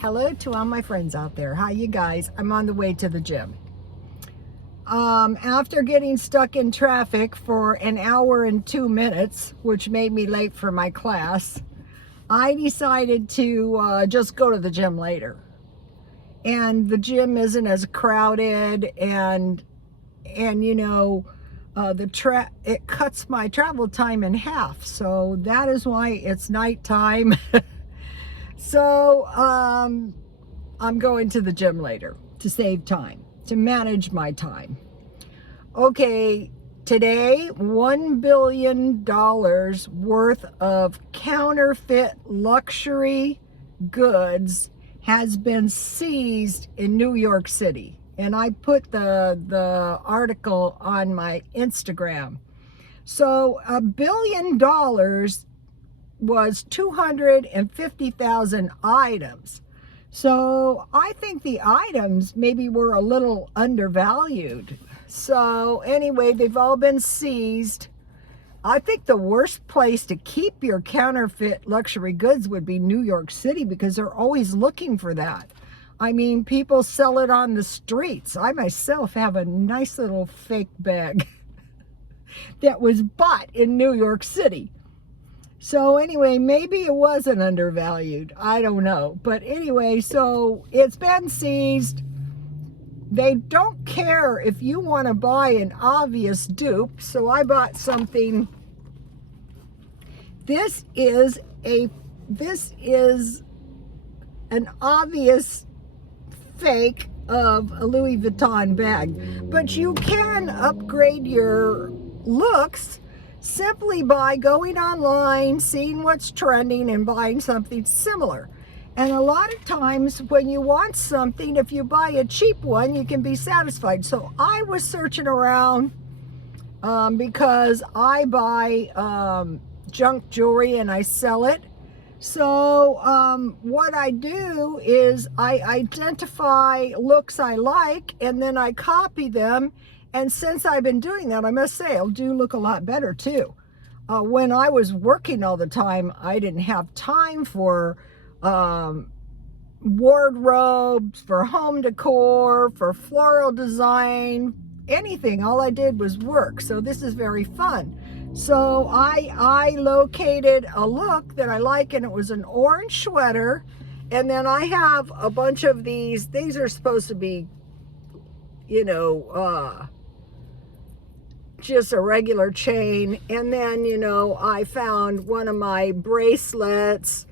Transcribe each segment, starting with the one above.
Hello to all my friends out there. Hi, you guys. I'm on the way to the gym. After getting stuck in traffic for an hour and 2 minutes, which made me late for my class, I decided to just go to the gym later. And the gym isn't as crowded, and you know, it cuts my travel time in half. So that is why it's nighttime. So I'm going to the gym later to save time, to manage my time. Okay, today $1 billion worth of counterfeit luxury goods has been seized in New York City. And I put the article on my Instagram. So $1 billion was 250,000 items. So I think the items maybe were a little undervalued. So anyway, they've all been seized. I think the worst place to keep your counterfeit luxury goods would be New York City, because they're always looking for that. I mean, people sell it on the streets. I myself have a nice little fake bag that was bought in New York City. So anyway, maybe it wasn't undervalued. I don't know. But anyway, so it's been seized. They don't care if you want to buy an obvious dupe. So I bought something. This is an obvious fake of a Louis Vuitton bag. But you can upgrade your looks simply by going online, seeing what's trending, and buying something similar. And a lot of times when you want something, if you buy a cheap one, you can be satisfied. So I was searching around because I buy junk jewelry and I sell it. So what I do is I identify looks I like, and then I copy them. And since I've been doing that, I must say, I do look a lot better too. When I was working all the time, I didn't have time for wardrobes, for home decor, for floral design, anything. All I did was work. So this is very fun. So I located a look that I like, and it was an orange sweater. And then I have a bunch of these. These are supposed to be, you know, just a regular chain. And then, you know, I found one of my bracelets,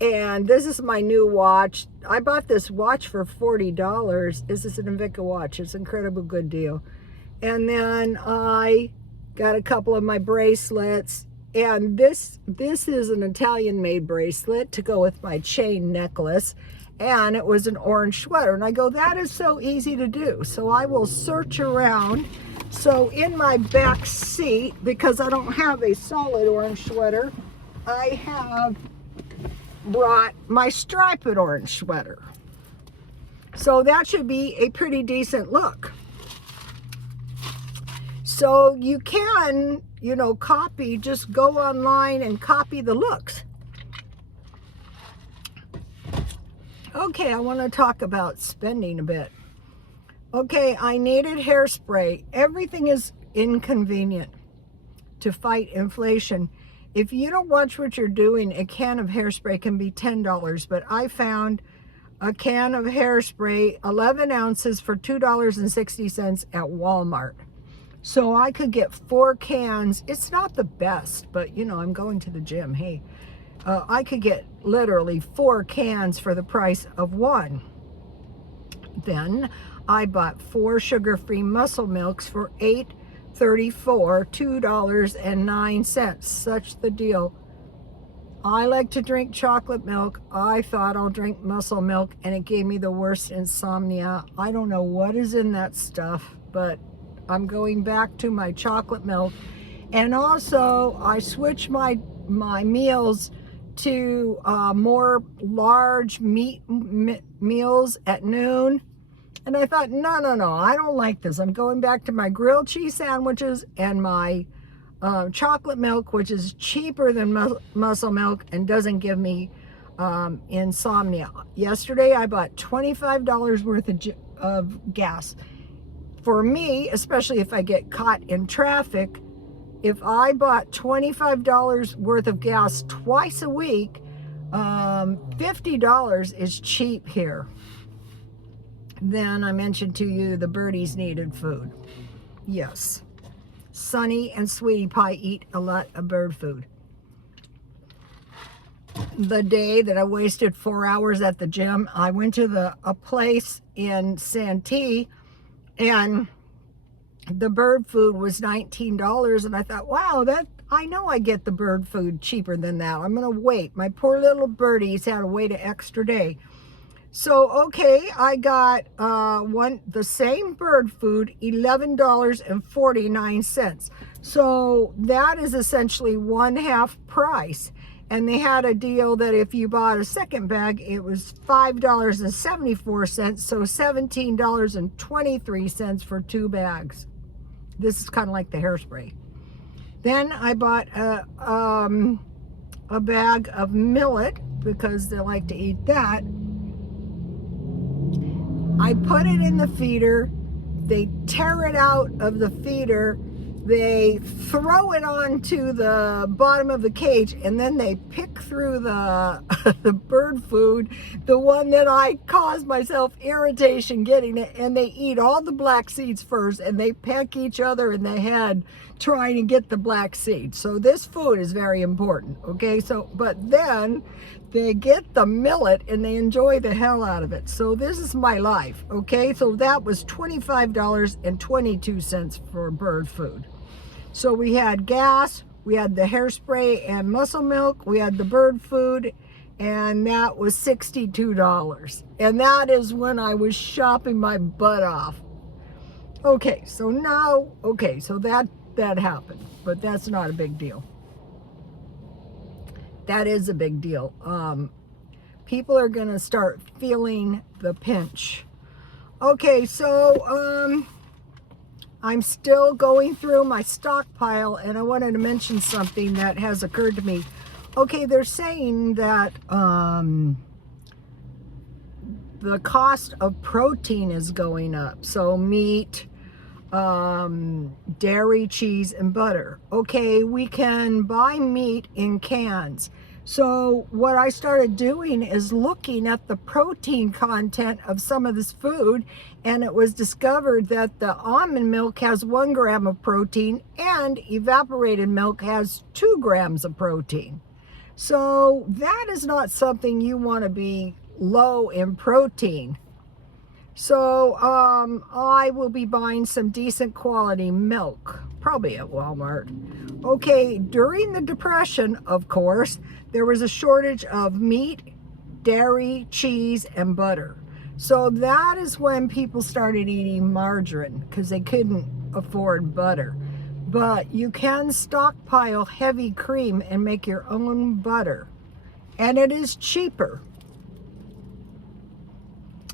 and this is my new watch. I bought this watch for $40. This is an Invicta watch. It's an incredible good deal. And then I got a couple of my bracelets, and this is an Italian made bracelet to go with my chain necklace, and it was an orange sweater. And I go, that is so easy to do. So I will search around. So in my back seat, because I don't have a solid orange sweater, I have brought my striped orange sweater. So that should be a pretty decent look. So you can, you know, copy, just go online and copy the looks. Okay, I want to talk about spending a bit. Okay, I needed hairspray. Everything is inconvenient to fight inflation. If you don't watch what you're doing, a can of hairspray can be $10, but I found a can of hairspray, 11 ounces for $2.60 at Walmart. So I could get 4 cans. It's not the best, but you know, I'm going to the gym. Hey, I could get literally 4 cans for the price of one. Then I bought 4 sugar-free muscle milks for $8.34, $2.09. Such the deal. I like to drink chocolate milk. I thought I'll drink muscle milk, and it gave me the worst insomnia. I don't know what is in that stuff, but I'm going back to my chocolate milk. And also I switched my meals to more large meat meals at noon. And I thought, no, I don't like this. I'm going back to my grilled cheese sandwiches and my chocolate milk, which is cheaper than muscle milk and doesn't give me insomnia. Yesterday I bought $25 worth of gas. For me, especially if I get caught in traffic, if I bought $25 worth of gas twice a week, $50 is cheap here. Then I mentioned to you the birdies needed food. Yes. Sonny and Sweetie Pie eat a lot of bird food. The day that I wasted 4 hours at the gym, I went to a place in Santee, and the bird food was $19, and I thought, wow, I know I get the bird food cheaper than that. I'm gonna wait. My poor little birdies had to wait an extra day. So, okay, I got the same bird food, $11.49. So that is essentially 1/2 price. And they had a deal that if you bought a second bag, it was $5.74, so $17.23 for 2 bags. This is kind of like the hairspray. Then I bought a bag of millet because they like to eat that. I put it in the feeder. They tear it out of the feeder. They throw it onto the bottom of the cage, and then they pick through the the bird food, the one that I caused myself irritation getting it, and they eat all the black seeds first, and they peck each other in the head trying to get the black seeds. So this food is very important, okay? So, but then they get the millet and they enjoy the hell out of it. So this is my life, okay? So that was $25.22 for bird food. So we had gas, we had the hairspray and muscle milk, we had the bird food, and that was $62. And that is when I was shopping my butt off. Okay, so now, okay, so that happened, but that's not a big deal. That is a big deal. People are gonna start feeling the pinch. Okay, so I'm still going through my stockpile, and I wanted to mention something that has occurred to me. Okay, they're saying that the cost of protein is going up. So meat, dairy, cheese, and butter. Okay, we can buy meat in cans. So what I started doing is looking at the protein content of some of this food, and it was discovered that the almond milk has 1 gram of protein and evaporated milk has 2 grams of protein. So that is not something you want to be low in protein. So I will be buying some decent quality milk, probably at Walmart. Okay, during the Depression, of course, there was a shortage of meat, dairy, cheese, and butter. So that is when people started eating margarine because they couldn't afford butter. But you can stockpile heavy cream and make your own butter. And it is cheaper.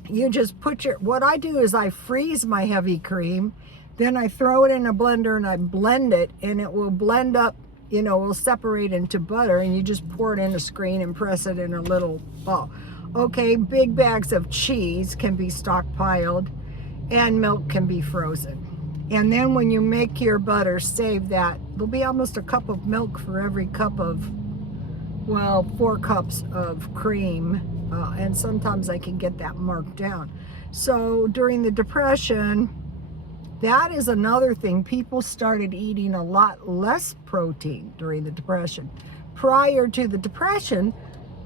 You just what I do is I freeze my heavy cream, then I throw it in a blender and I blend it, and it will blend up, you know, will separate into butter, and you just pour it in a screen and press it in a little ball. Okay, big bags of cheese can be stockpiled, and milk can be frozen. And then when you make your butter, save that. There'll be almost a cup of milk for every cup of, well, 4 cups of cream. And sometimes I can get that marked down. So during the Depression, that is another thing. People started eating a lot less protein during the Depression. Prior to the Depression,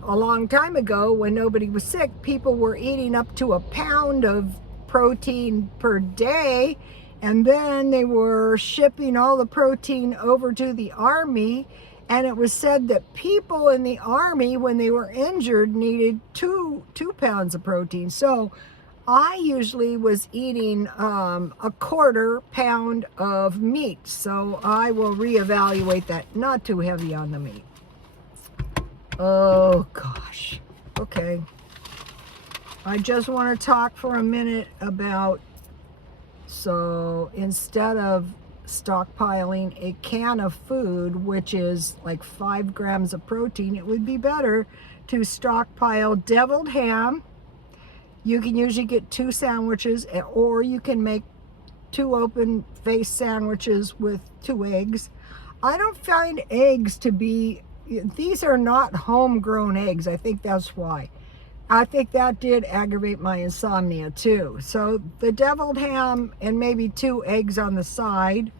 a long time ago, when nobody was sick, people were eating up to 1 pound of protein per day, and then they were shipping all the protein over to the army. And it was said that people in the army, when they were injured, needed two pounds of protein. So I usually was eating a 1/4 pound of meat. So I will reevaluate that. Not too heavy on the meat. Oh, gosh. Okay. I just want to talk for a minute about, so instead of stockpiling a can of food, which is like 5 grams of protein, it would be better to stockpile deviled ham. You can usually get 2 sandwiches, or you can make 2 open-faced sandwiches with 2 eggs. I don't find eggs to be, these are not homegrown eggs. I think that's why. I think that did aggravate my insomnia too. So the deviled ham and maybe 2 eggs on the side.